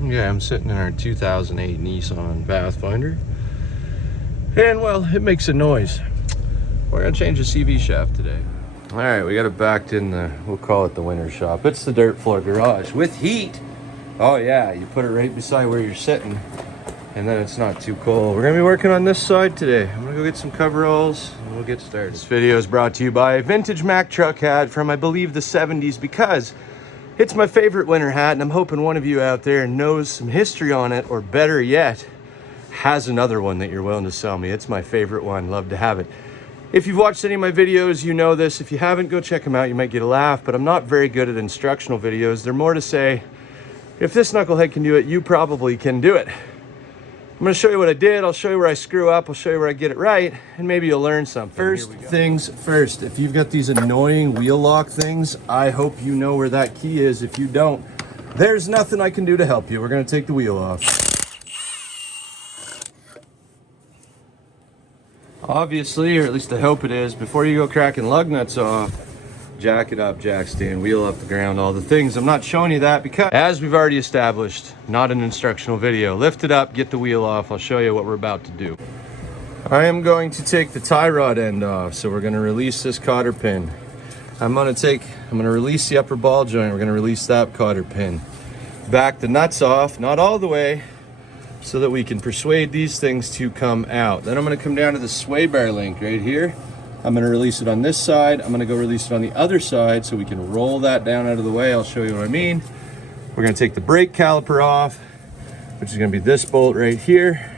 Yeah, I'm sitting in our 2008 Nissan Pathfinder, and well, it makes a noise. We're gonna change the CV shaft today. All right, we got it backed in the, we'll call it the winter shop. It's the dirt floor garage with heat. Oh yeah, you put it right beside where you're sitting, and then it's not too cold. We're gonna be working on this side today. I'm gonna go get some coveralls and we'll get started. This video is brought to you by a vintage Mack truck hat from, I believe, the 70s, because it's my favorite winter hat, and I'm hoping one of you out there knows some history on it, or better yet, has another one that you're willing to sell me. It's my favorite one. Love to have it. If you've watched any of my videos, you know this. If you haven't, go check them out. You might get a laugh, but I'm not very good at instructional videos. They're more to say, if this knucklehead can do it, you probably can do it. I'm gonna show you what I did. I'll show you where I screw up. I'll show you where I get it right, and maybe you'll learn something. First things first, if you've got these annoying wheel lock things, I hope you know where that key is. If you don't, there's nothing I can do to help you. We're gonna take the wheel off. Obviously, or at least I hope it is, before you go cracking lug nuts off, jack it up, jack stand, wheel up the ground, all the things. I'm not showing you that because, as we've already established, not an instructional video. Lift it up, get the wheel off. I'll show you what we're about to do. I am going to take the tie rod end off, so we're going to release this cotter pin. I'm going to release the upper ball joint. We're going to release that cotter pin. Back the nuts off, not all the way, so that we can persuade these things to come out. Then I'm going to come down to the sway bar link right here. I'm going to release it on this side. I'm going to go release it on the other side so we can roll that down out of the way. I'll show you what I mean. We're going to take the brake caliper off, which is going to be this bolt right here,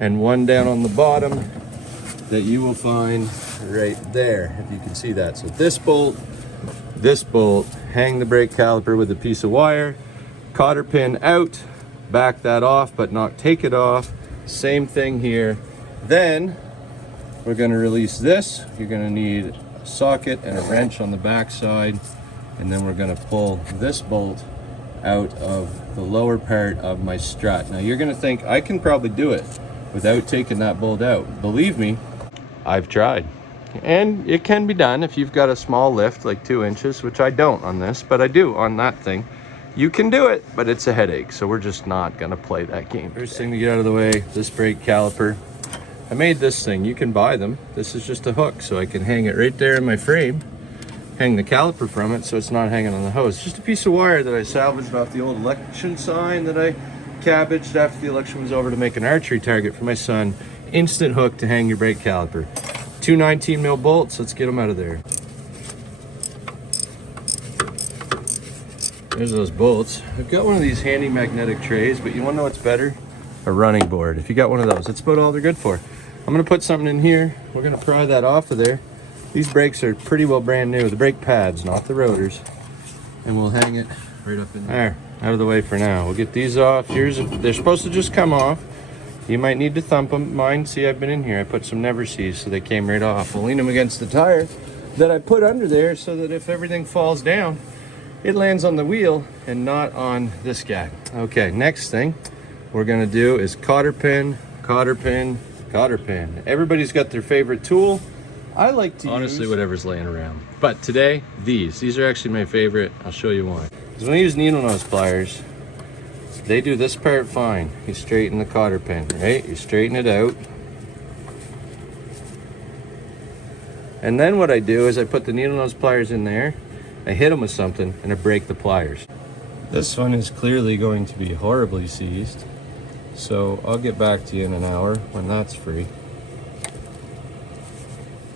and one down on the bottom that you will find right there, if you can see that. So this bolt, hang the brake caliper with a piece of wire, cotter pin out, back that off but not take it off. Same thing here. Then we're going to release this. You're going to need a socket and a wrench on the back side, and then we're going to pull this bolt out of the lower part of my strut. Now you're going to think I can probably do it without taking that bolt out. Believe me, I've tried, and it can be done if you've got a small lift like 2 inches, which I don't on this, but I do on that thing. You can do it, but it's a headache, so we're just not going to play that game. First thing to get out of the way, this brake caliper. I made this thing. You can buy them. This is just a hook, so I can hang it right there in my frame, hang the caliper from it so it's not hanging on the hose. It's just a piece of wire that I salvaged off the old election sign that I cabbaged after the election was over to make an archery target for my son. Instant hook to hang your brake caliper. 2 19 mil bolts. Let's get them out of there. There's those bolts. I've got one of these handy magnetic trays, but you want to know what's better? A running board. If you got one of those, that's about all they're good for. I'm going to put something in here. We're going to pry that off of there. These brakes are pretty well brand new. The brake pads, not the rotors. And we'll hang it right up in there. Out of the way for now. We'll get these off. They're supposed to just come off. You might need to thump them. Mine, see, I've been in here. I put some Never Sees, so they came right off. We'll lean them against the tire that I put under there so that if everything falls down, it lands on the wheel and not on this guy. Okay, next thing we're gonna do is cotter pin, cotter pin, cotter pin. Everybody's got their favorite tool. I like to honestly use whatever's laying around. But today, these are actually my favorite. I'll show you why. Because when I use needle nose pliers, they do this part fine. You straighten the cotter pin, right? You straighten it out. And then what I do is I put the needle nose pliers in there, I hit them with something, and I break the pliers. This one is clearly going to be horribly seized, so I'll get back to you in an hour when that's free.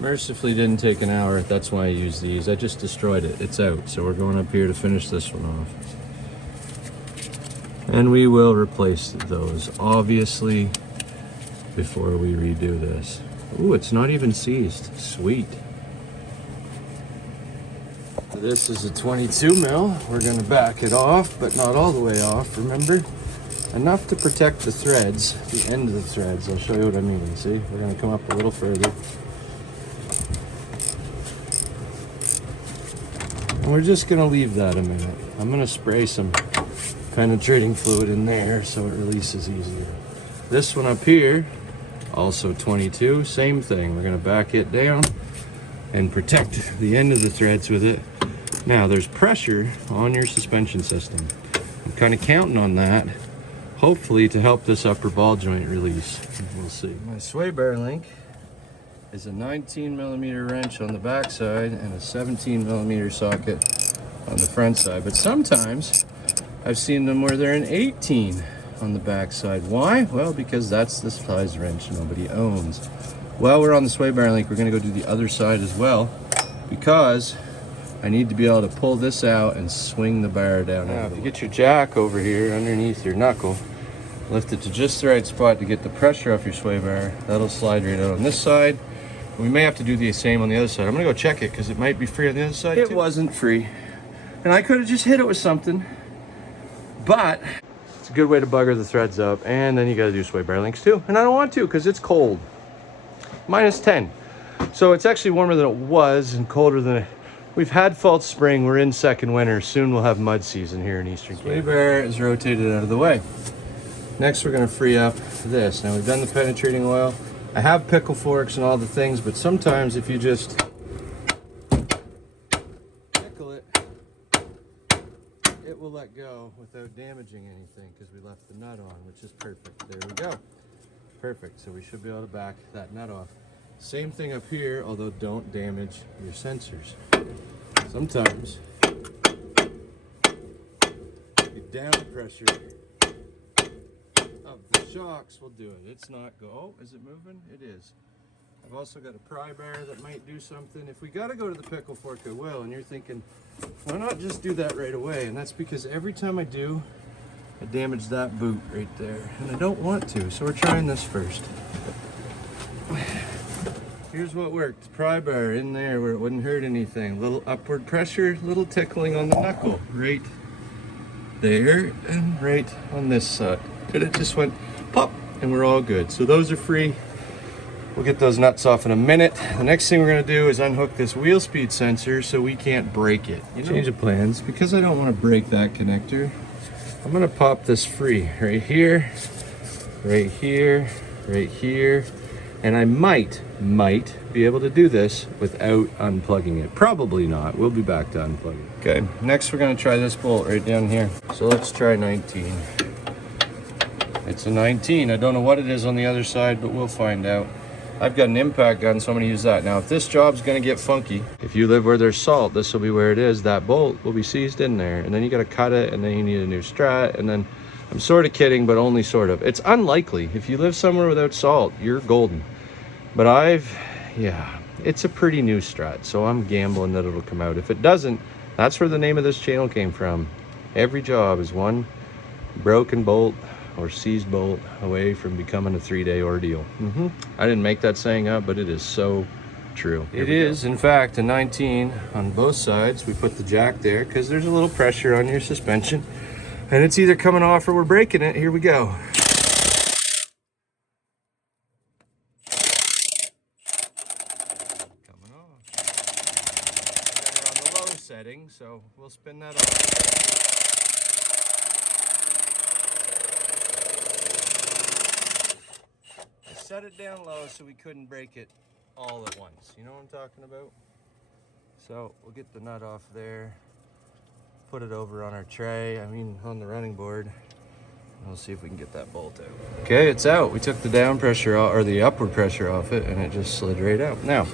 Mercifully didn't take an hour, that's why I use these. I just destroyed it, it's out, so we're going up here to finish this one off. And we will replace those, obviously, before we redo this. Ooh, it's not even seized, sweet. This is a 22 mil. We're going to back it off, but not all the way off, remember? Enough to protect the threads, the end of the threads. I'll show you what I mean. See, we're going to come up a little further. And we're just going to leave that a minute. I'm going to spray some penetrating fluid in there so it releases easier. This one up here, also 22, same thing. We're going to back it down and protect the end of the threads with it. Now there's pressure on your suspension system. I'm kind of counting on that, hopefully to help this upper ball joint release. We'll see. My sway bar link is a 19mm wrench on the back side and a 17mm socket on the front side. But sometimes I've seen them where they're an 18 on the back side. Why? Well, because that's the size wrench nobody owns. While we're on the sway bar link, we're gonna go do the other side as well, because I need to be able to pull this out and swing the bar down. Now, if you get your jack over here underneath your knuckle, lift it to just the right spot to get the pressure off your sway bar. That'll slide right out on this side. We may have to do the same on the other side. I'm gonna go check it because it might be free on the other side. It wasn't free. And I could have just hit it with something, but it's a good way to bugger the threads up. And then you gotta do sway bar links too. And I don't want to because it's cold. -10. So it's actually warmer than it was and colder than it. We've had false spring, we're in second winter. Soon we'll have mud season here in Eastern Canada. Sway bar is rotated out of the way. Next we're gonna free up this. Now we've done the penetrating oil. I have pickle forks and all the things, but sometimes if you just pickle it, it will let go without damaging anything because we left the nut on, which is perfect. There we go. Perfect. So we should be able to back that nut off. Same thing up here, although don't damage your sensors. Sometimes the down pressure of the shocks will do it. It's not go. Oh, is it moving? It is. I've also got a pry bar that might do something. If we got to go to the pickle fork, I will. And you're thinking, why not just do that right away? And that's because every time I do, I damage that boot right there. And I don't want to, so we're trying this first. Here's what worked. Pry bar in there where it wouldn't hurt anything. Little upward pressure, little tickling on the knuckle. Right there and right on this side. And it just went pop and we're all good. So those are free. We'll get those nuts off in a minute. The next thing we're gonna do is unhook this wheel speed sensor so we can't break it. Change of plans. Because I don't want to break that connector, I'm gonna pop this free right here, right here, right here. And I might be able to do this without unplugging it. Probably not. We'll be back to unplugging. Okay, next we're gonna try this bolt right down here. So let's try 19. It's a 19. I don't know what it is on the other side, but we'll find out. I've got an impact gun, so I'm gonna use that. Now, if this job's gonna get funky, if you live where there's salt, this will be where it is. That bolt will be seized in there, and then you gotta cut it, and then you need a new strut, and then I'm sort of kidding, but only sort of. It's unlikely. If you live somewhere without salt, you're golden. But it's a pretty new strut, so I'm gambling that it'll come out. If it doesn't, that's where the name of this channel came from. Every job is one broken bolt or seized bolt away from becoming a 3-day ordeal. I didn't make that saying up, but it is so true. It is, in fact, a 19 on both sides. We put the jack there because there's a little pressure on your suspension, and it's either coming off or we're breaking it. Here we go. Setting, so we'll spin that off. I set it down low so we couldn't break it all at once. You know what I'm talking about? So we'll get the nut off there, put it over on our tray, on the running board, and we'll see if we can get that bolt out. Okay, it's out. We took the down pressure off, or the upward pressure off it, and it just slid right out. Now,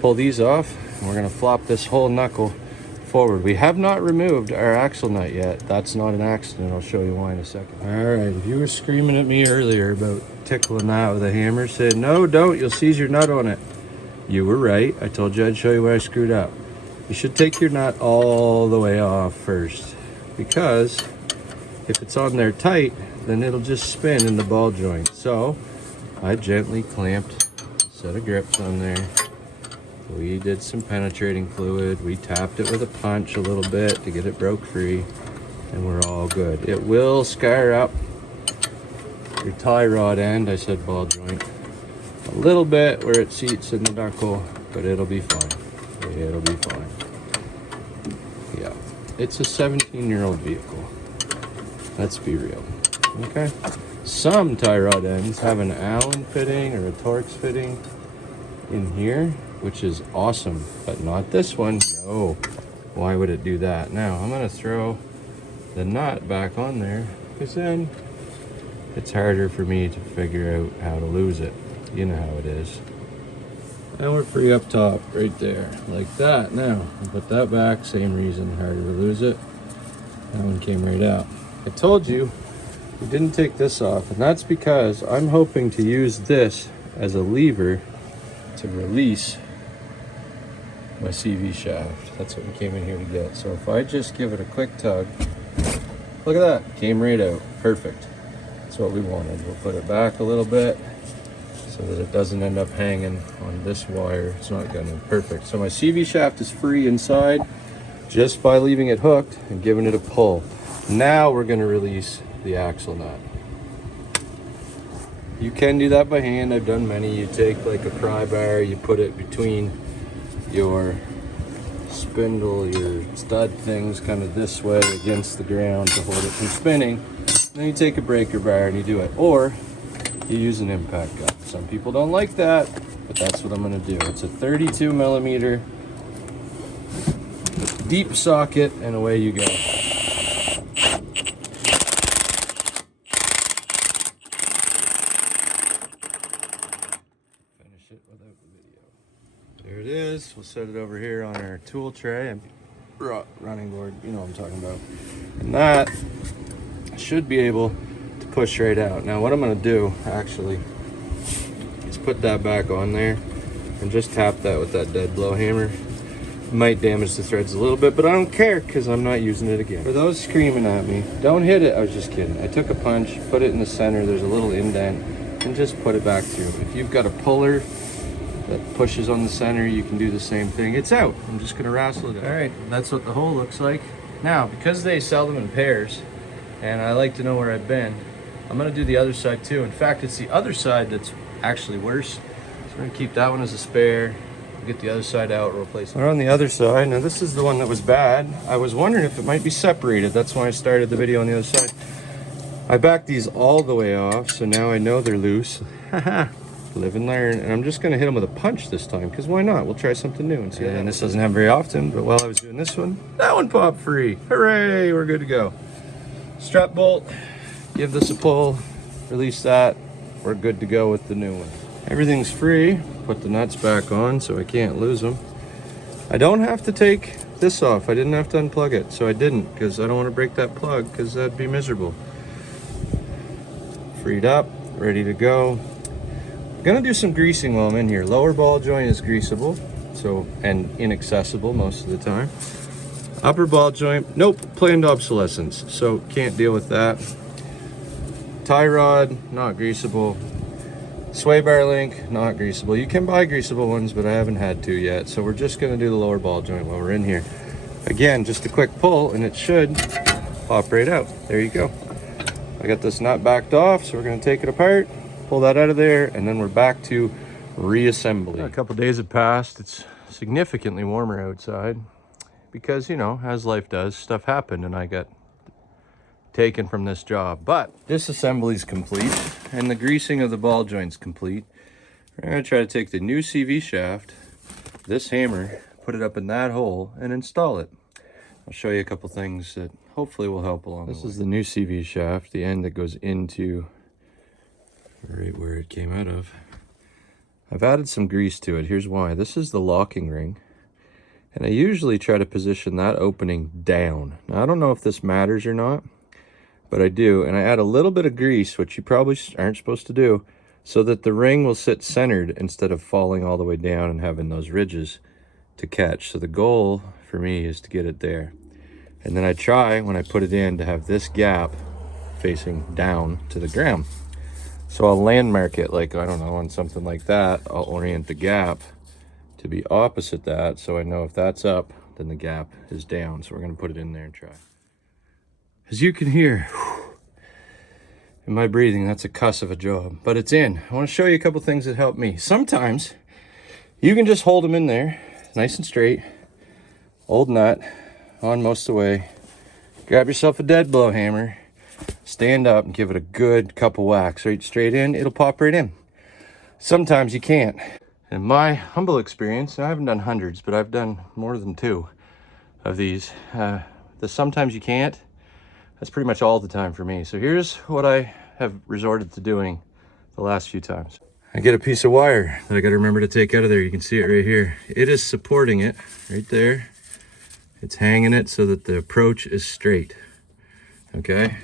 pull these off. We're gonna flop this whole knuckle forward. We have not removed our axle nut yet. That's not an accident. I'll show you why in a second. All right, if you were screaming at me earlier about tickling that with a hammer, said, no, don't, you'll seize your nut on it. You were right. I told you I'd show you where I screwed up. You should take your nut all the way off first, because if it's on there tight, then it'll just spin in the ball joint. So I gently clamped a set of grips on there. We did some penetrating fluid. We tapped it with a punch a little bit to get it broke free, and we're all good. It will scar up your tie rod end, I said ball joint, a little bit where it seats in the knuckle, but it'll be fine. It'll be fine. Yeah, it's a 17-year-old vehicle. Let's be real, okay? Some tie rod ends have an Allen fitting or a Torx fitting in here, which is awesome, but not this one. No, why would it do that? Now I'm gonna throw the nut back on there, because then it's harder for me to figure out how to lose it. You know how it is. And we're free up top, right there, like that. Now, I'll put that back, same reason, harder to lose it. That one came right out. I told you, we didn't take this off, and that's because I'm hoping to use this as a lever to release my CV shaft. That's what we came in here to get. So if I just give it a quick tug, look at that, came right out, perfect. That's what we wanted. We'll put it back a little bit so that it doesn't end up hanging on this wire. It's not gonna, perfect. So my CV shaft is free inside just by leaving it hooked and giving it a pull. Now we're gonna release the axle nut. You can do that by hand. I've done many. You take like a pry bar, you put it between your spindle, your stud things kind of this way against the ground to hold it from spinning. Then you take a breaker bar and you do it. Or you use an impact gun. Some people don't like that, but that's what I'm gonna do. It's a 32 millimeter deep socket, and away you go. There it is. We'll set it over here on our tool tray and running board. You know what I'm talking about. And that should be able to push right out. Now what I'm going to do actually is put that back on there and just tap that with that dead blow hammer. It might damage the threads a little bit, but I don't care because I'm not using it again. For those screaming at me, don't hit it. I was just kidding. I took a punch, put it in the center. There's a little indent, and just put it back through. If you've got a puller that pushes on the center, you can do the same thing. It's out. I'm just gonna wrestle it out. All right, that's what the hole looks like. Now, because they sell them in pairs, and I like to know where I've been, I'm gonna do the other side too. In fact, it's the other side that's actually worse. So we're gonna keep that one as a spare. We'll get the other side out, replace it. We're on the other side. Now this is the one that was bad. I was wondering if it might be separated. That's why I started the video on the other side. I backed these all the way off, so now I know they're loose. Live and learn. And I'm just gonna hit them with a punch this time, because why not? We'll try something new and see. And this doesn't happen very often, but while I was doing this one, that one popped free. Hooray, we're good to go. Strap bolt, give this a pull, release that. We're good to go with the new one. Everything's free. Put the nuts back on so I can't lose them. I don't have to take this off. I didn't have to unplug it, so I didn't, because I don't want to break that plug, because that'd be miserable. Freed up, ready to go. I'm gonna do some greasing while I'm in here. Lower ball joint is greasable, so, and inaccessible most of the time. Upper ball joint, nope, planned obsolescence, so can't deal with that. Tie rod, not greasable. Sway bar link, not greasable. You can buy greasable ones, but I haven't had to yet, so we're just gonna do the lower ball joint while we're in here. Again, just a quick pull, and it should pop right out. There you go. I got this nut backed off, so we're gonna take it apart, pull that out of there, and then we're back to reassembly. A couple days have passed. It's significantly warmer outside because, you know, as life does, stuff happened and I got taken from this job. But disassembly is complete and the greasing of the ball joint's complete. We're gonna try to take the new CV shaft, this hammer, put it up in that hole and install it. I'll show you a couple things that hopefully will help along the way. This is the new CV shaft, the end that goes into right where it came out of. I've added some grease to it. Here's why. This is the locking ring, and I usually try to position that opening down. Now I don't know if this matters or not, but I do, and I add a little bit of grease, which you probably aren't supposed to do, so that the ring will sit centered instead of falling all the way down and having those ridges to catch. So the goal for me is to get it there, and then I try when I put it in to have this gap facing down to the ground. So I'll landmark it, like, I don't know, on something like that. I'll orient the gap to be opposite that, so I know if that's up, then the gap is down. So we're gonna put it in there and try. As you can hear, in my breathing, that's a cuss of a job, but it's in. I wanna show you a couple things that help me. Sometimes you can just hold them in there, nice and straight, old nut, on most of the way. Grab yourself a dead blow hammer, stand up and give it a good couple whacks right straight in. It'll pop right in. Sometimes you can't. In my humble experience, I haven't done hundreds, but I've done more than 2 of these. The sometimes you can't, That's pretty much all the time for me. So here's what I have resorted to doing the last few times. I get a piece of wire that I got to remember to take out of there. You can see it right here. It is supporting it right there. It's hanging it so that the approach is straight. Okay.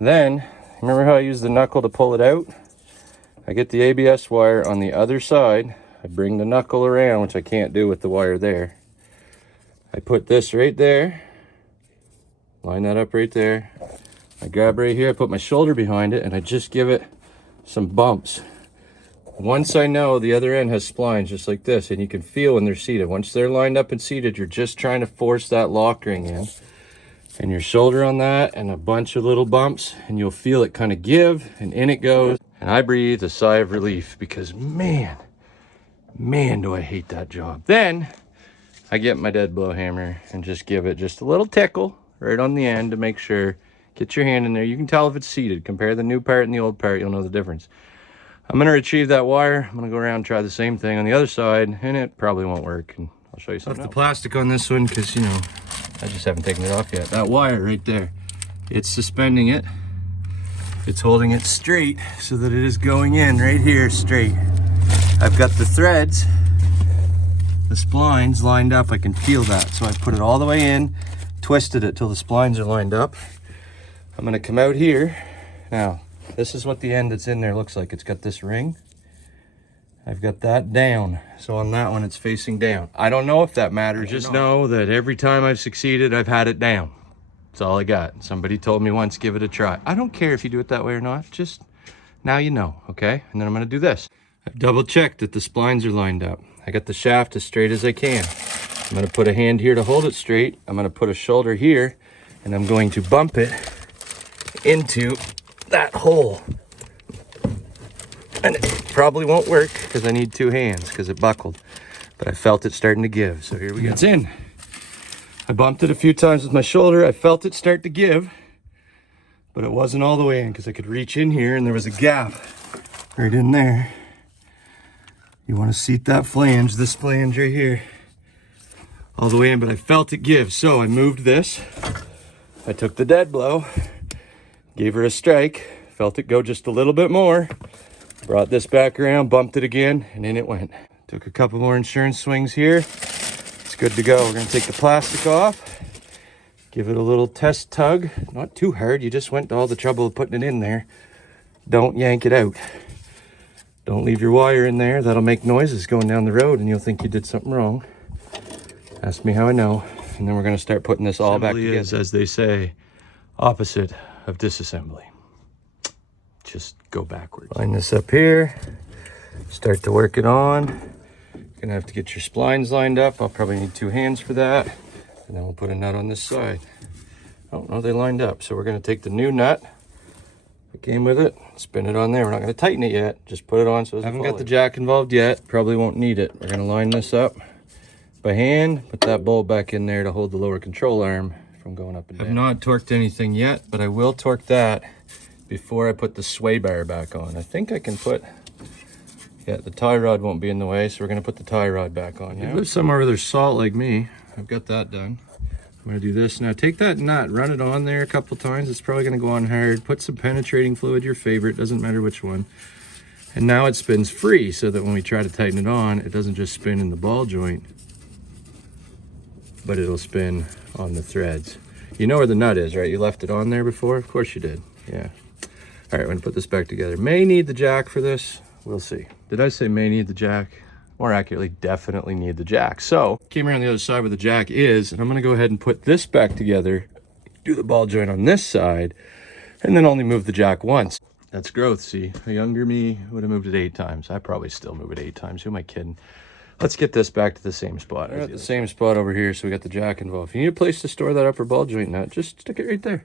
Then, remember how I used the knuckle to pull it out? I get the ABS wire on the other side. I bring the knuckle around, which I can't do with the wire there. I put this right there. Line that up right there. I grab right here, I put my shoulder behind it, and I just give it some bumps. Once I know the other end has splines just like this, and you can feel when they're seated. Once they're lined up and seated, you're just trying to force that lock ring in. And your shoulder on that, and a bunch of little bumps, and you'll feel it kind of give, and in it goes. And I breathe a sigh of relief because man, do I hate that job. Then I get my dead blow hammer and just give it just a little tickle right on the end to make sure. Get your hand in there. You can tell if it's seated. Compare the new part and the old part, you'll know the difference. I'm going to retrieve that wire. I'm going to go around and try the same thing on the other side, and it probably won't work. And I'll show you something. Left the plastic on this one because, you know, I just haven't taken it off yet. That wire right there, it's suspending it. It's holding it straight so that it is going in right here straight. I've got the threads, the splines lined up. I can feel that. So I put it all the way in, twisted it till the splines are lined up. I'm going to come out here. Now, this is what the end that's in there looks like. It's got this ring. I've got that down. So on that one, it's facing down. I don't know if that matters. Just know that every time I've succeeded, I've had it down. That's all I got. Somebody told me once, give it a try. I don't care if you do it that way or not. Just now you know, okay? And then I'm going to do this. I've double checked that the splines are lined up. I got the shaft as straight as I can. I'm going to put a hand here to hold it straight. I'm going to put a shoulder here, and I'm going to bump it into that hole. And it probably won't work because I need two hands because it buckled. But I felt it starting to give. So here we go. It's in. I bumped it a few times with my shoulder. I felt it start to give, but it wasn't all the way in because I could reach in here and there was a gap right in there. You want to seat that flange, this flange right here, all the way in, but I felt it give. So I moved this. I took the dead blow, gave her a strike, felt it go just a little bit more, brought this back around, bumped it again, and in it went. Took a couple more insurance swings here. It's good to go. We're going to take the plastic off, give it a little test tug. Not too hard. You just went to all the trouble of putting it in there. Don't yank it out. Don't leave your wire in there. That'll make noises going down the road and you'll think you did something wrong. Ask me how I know. And then we're going to start putting this all back together. Is, as they say, opposite of disassembly. Just go backwards. Line this up here. Start to work it on. You're going to have to get your splines lined up. I'll probably need two hands for that. And then we'll put a nut on this side. Oh, no, they lined up. So we're going to take the new nut that came with it, spin it on there. We're not going to tighten it yet. Just put it on so it doesn't fall. Haven't got the jack involved yet. Probably won't need it. We're going to line this up by hand. Put that bolt back in there to hold the lower control arm from going up and down. I've not torqued anything yet, but I will torque that before I put the sway bar back on. I think I can put... Yeah, the tie rod won't be in the way, so we're going to put the tie rod back on. You live somewhere where there's salt like me. I've got that done. I'm going to do this. Now, take that nut, run it on there a couple times. It's probably going to go on hard. Put some penetrating fluid, your favorite. Doesn't matter which one. And now it spins free, so that when we try to tighten it on, it doesn't just spin in the ball joint, but it'll spin on the threads. You know where the nut is, right? You left it on there before? Of course you did. Yeah. All right, we're going to put this back together. May need the jack for this. We'll see. Did I say may need the jack? More accurately, definitely need the jack. So, came around the other side where the jack is, and I'm gonna go ahead and put this back together, do the ball joint on this side, and then only move the jack once. That's growth, see? A younger me would have moved it 8 times. I probably still move it 8 times. Who am I kidding? Let's get this back to the same spot. We're at the same spot over here, so we got the jack involved. If you need a place to store that upper ball joint nut, just stick it right there.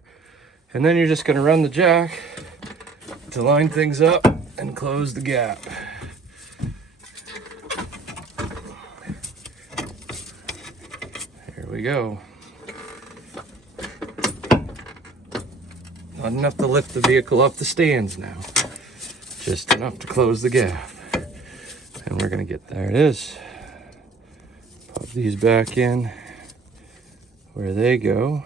And then you're just gonna run the jack to line things up and close the gap. Here we go. Not enough to lift the vehicle off the stands now. Just enough to close the gap. And we're gonna get, there it is. Pop these back in where they go.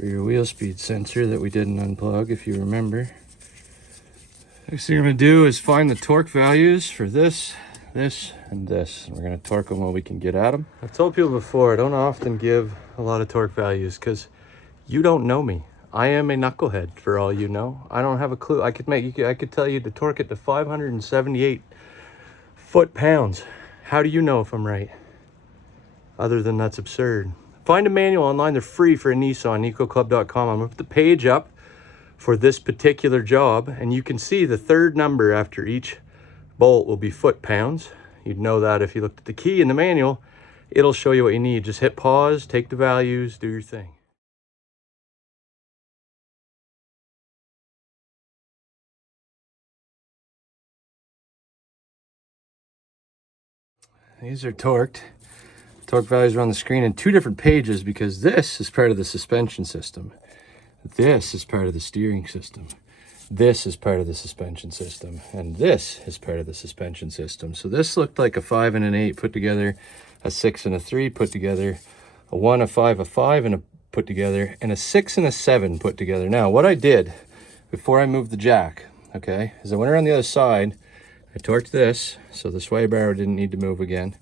for your wheel speed sensor that we didn't unplug, if you remember. Next thing we're going to do is find the torque values for this, this, and this. We're going to torque them while we can get at them. I've told people before, I don't often give a lot of torque values because you don't know me. I am a knucklehead for all you know. I don't have a clue. I could tell you to torque it to 578 foot-pounds. How do you know if I'm right? Other than that's absurd. Find a manual online. They're free for a Nissan, ecoclub.com. I'm gonna put the page up for this particular job, and you can see the third number after each bolt will be foot-pounds. You'd know that if you looked at the key in the manual. It'll show you what you need. Just hit pause, take the values, do your thing. These are torqued. Torque values are on the screen in two different pages because this is part of the suspension system. This is part of the steering system. This is part of the suspension system. And this is part of the suspension system. So this looked like a 5 and an 8 put together, a 6 and a 3 put together, a 1, a 5, a 5 and a put together, and a 6 and a 7 put together. Now, what I did before I moved the jack, okay, is I went around the other side, I torqued this, so the sway bar didn't need to move again.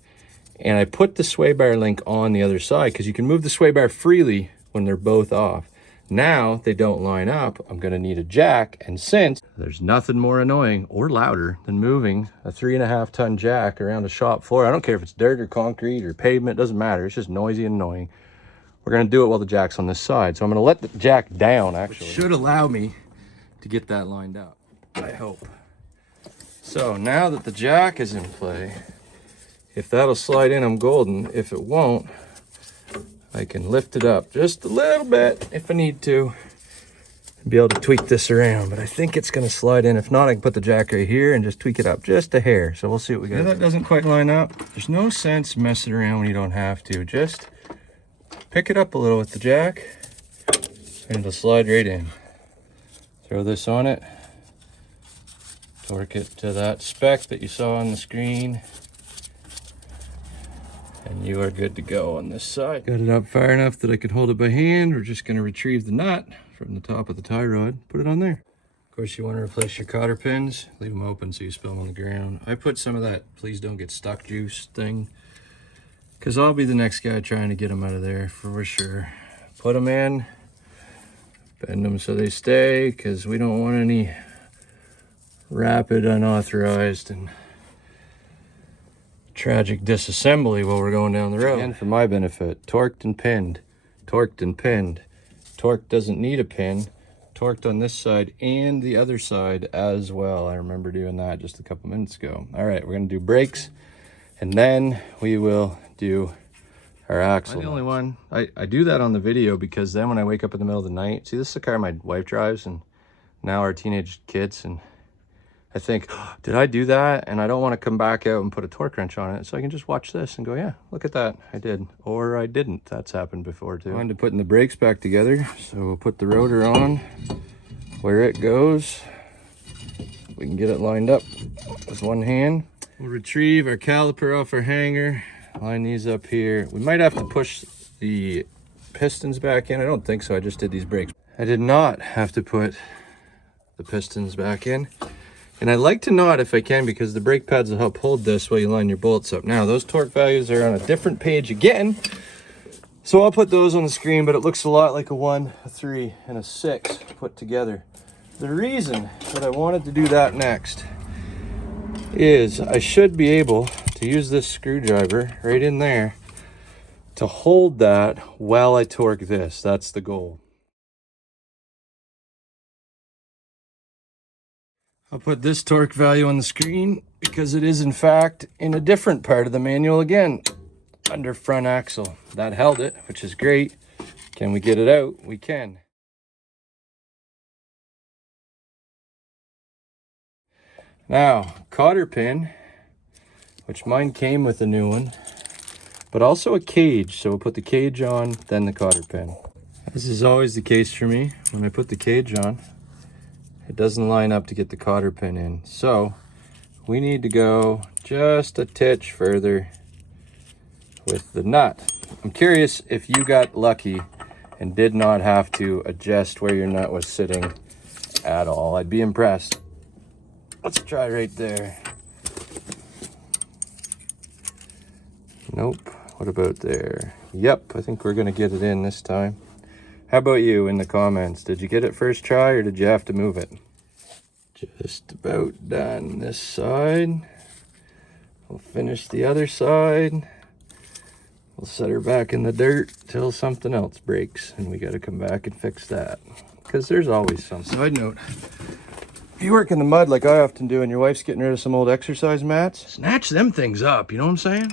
And I put the sway bar link on the other side because you can move the sway bar freely when they're both off. Now they don't line up. I'm going to need a jack. And since there's nothing more annoying or louder than moving a 3.5 ton jack around a shop floor, I don't care if it's dirt or concrete or pavement, it doesn't matter. It's just noisy and annoying. We're going to do it while the jack's on this side. So I'm going to let the jack down, actually. Which should allow me to get that lined up, I hope. So now that the jack is in play, if that'll slide in, I'm golden. If it won't, I can lift it up just a little bit if I need to and be able to tweak this around. But I think it's going to slide in. If not, I can put the jack right here and just tweak it up just a hair. So we'll see what we got. If that doesn't quite line up, there's no sense messing around when you don't have to. Just pick it up a little with the jack and it'll slide right in. Throw this on it. Torque it to that spec that you saw on the screen. And you are good to go on this side. Got it up far enough that I could hold it by hand. We're just going to retrieve the nut from the top of the tie rod, put it on there. Of course, you want to replace your cotter pins. Leave them open so you spill them on the ground. I put some of that please don't get stuck juice thing because I'll be the next guy trying to get them out of there for sure. Put them in, bend them so they stay because we don't want any rapid, unauthorized, and tragic disassembly while we're going down the road. And for my benefit, torqued and pinned, torqued and pinned. Torque doesn't need a pin. Torqued on this side and the other side as well. I remember doing that just a couple minutes ago. All right, we're gonna do brakes and then we will do our axle. I'm the only one. I do that on the video because then when I wake up in the middle of the night, see, this is the car my wife drives and now our teenage kids, and I think, oh, did I do that? And I don't want to come back out and put a torque wrench on it. So I can just watch this and go, yeah, look at that. I did. Or I didn't. That's happened before too. On to putting the brakes back together. So we'll put the rotor on where it goes. We can get it lined up with one hand. We'll retrieve our caliper off our hanger. Line these up here. We might have to push the pistons back in. I don't think so. I just did these brakes. I did not have to put the pistons back in. And I like to not if I can because the brake pads will help hold this while you line your bolts up. Now, those torque values are on a different page again. So I'll put those on the screen, but it looks a lot like a 1, a 3, and a 6 put together. The reason that I wanted to do that next is I should be able to use this screwdriver right in there to hold that while I torque this. That's the goal. I'll put this torque value on the screen because it is in fact in a different part of the manual again, under front axle. That held it, which is great. Can we get it out? We can. Now, cotter pin, which mine came with a new one, but also a cage. So we'll put the cage on, then the cotter pin. As is always the case for me, when I put the cage on, it doesn't line up to get the cotter pin in. So we need to go just a titch further with the nut. I'm curious if you got lucky and did not have to adjust where your nut was sitting at all. I'd be impressed. Let's try right there. Nope. What about there? Yep, I think we're gonna get it in this time. How about you in the comments? Did you get it first try or did you have to move it? Just about done this side. We'll finish the other side. We'll set her back in the dirt till something else breaks and we gotta come back and fix that. Because there's always something. Side note, if you work in the mud like I often do and your wife's getting rid of some old exercise mats, snatch them things up, you know what I'm saying?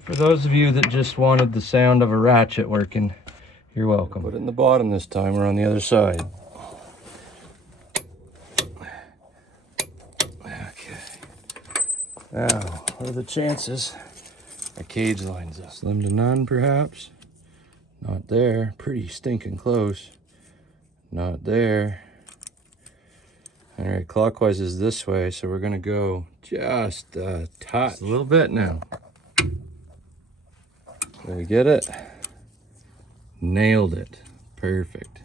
For those of you that just wanted the sound of a ratchet working, you're welcome. Put it in the bottom this time, we're on the other side. Okay. Now, what are the chances a cage lines up? Slim to none, perhaps? Not there. Pretty stinking close. Not there. All right, clockwise is this way, so we're gonna go just a touch. Just a little bit now. Did we get it? Nailed it. Perfect.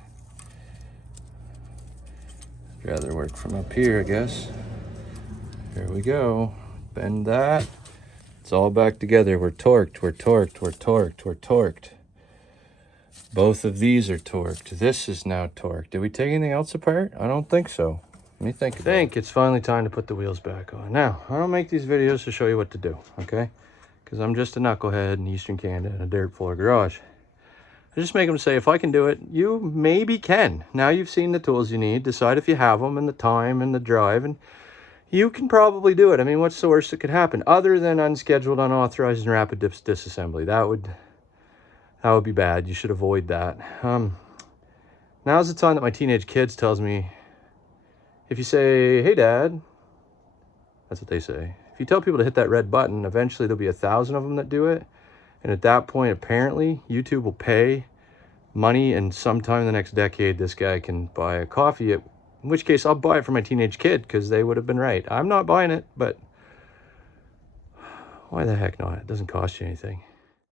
I'd rather work from up here, I guess. Here we go. Bend that. It's all back together. We're torqued, we're torqued, we're torqued, we're torqued. Both of these are torqued. This is now torqued. Did we take anything else apart? I don't think so. Let me think about it. It's finally time to put the wheels back on. Now, I don't make these videos to show you what to do, okay? Because I'm just a knucklehead in Eastern Canada in a dirt floor garage. I just make them say, if I can do it, you maybe can. Now you've seen the tools you need, decide if you have them and the time and the drive, and you can probably do it. I mean, what's the worst that could happen? Other than unscheduled, unauthorized, and rapid disassembly. That would be bad. You should avoid that. Now's the time that my teenage kids tells me, if you say, hey dad, that's what they say. If you tell people to hit that red button, eventually there'll be 1,000 of them that do it. And at that point, apparently, YouTube will pay money, and sometime in the next decade, this guy can buy a coffee, in which case I'll buy it for my teenage kid, because they would have been right. I'm not buying it, but why the heck not? It doesn't cost you anything.